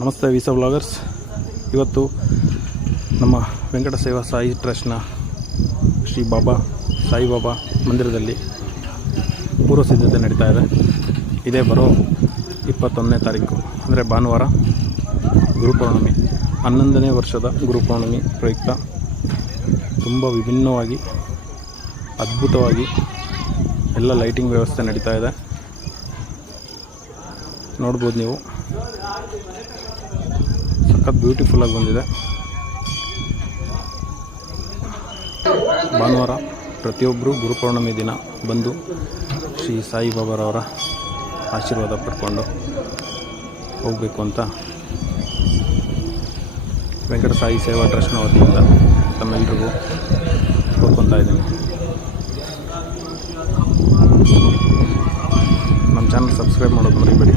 ನಮಸ್ತೆ ವಿಸ ವ್ಲಾಗರ್ಸ್. ಇವತ್ತು ನಮ್ಮ ವೆಂಕಟ ಸೇವಾ ಸಾಯಿ ಟ್ರಸ್ಟ್ನ ಶ್ರೀ ಸಾಯಿಬಾಬಾ ಮಂದಿರದಲ್ಲಿ ಪೂರ್ವ ಸಿದ್ಧತೆ ನಡೀತಾ ಇದೆ. ಇದೇ ಬರೋ 21ನೇ ತಾರೀಕು ಅಂದರೆ ಭಾನುವಾರ ಗುರುಪೌರ್ಣಮಿ, 11ನೇ ವರ್ಷದ ಗುರುಪೌರ್ಣಮಿ ಪ್ರಯುಕ್ತ ತುಂಬ ವಿಭಿನ್ನವಾಗಿ ಅದ್ಭುತವಾಗಿ ಎಲ್ಲ ಲೈಟಿಂಗ್ ವ್ಯವಸ್ಥೆ ನಡೀತಾ ಇದೆ. ನೋಡ್ಬೋದು ನೀವು, ಸಖತ್ ಬ್ಯೂಟಿಫುಲ್ಲಾಗಿ ಬಂದಿದೆ. ಭಾನುವಾರ ಪ್ರತಿಯೊಬ್ಬರು ಗುರುಪೌರ್ಣಮಿ ದಿನ ಬಂದು ಶ್ರೀ ಸಾಯಿಬಾಬಾರವರ ಆಶೀರ್ವಾದ ಪಡ್ಕೊಂಡು ಹೋಗಬೇಕು ಅಂತ ವೆಂಕಟ ಸಾಯಿ ಸೇವಾ ಟ್ರಸ್ಟ್ನ ವತಿಯಿಂದ ತಮ್ಮೆಲ್ಲರಿಗೂ ಕೋರ್ಕೊತಾ ಇದ್ದೀನಿ. ನಮ್ಮ ಚಾನಲ್ ಸಬ್ಸ್ಕ್ರೈಬ್ ಮಾಡೋದು ಮರಿಬೇಡಿ.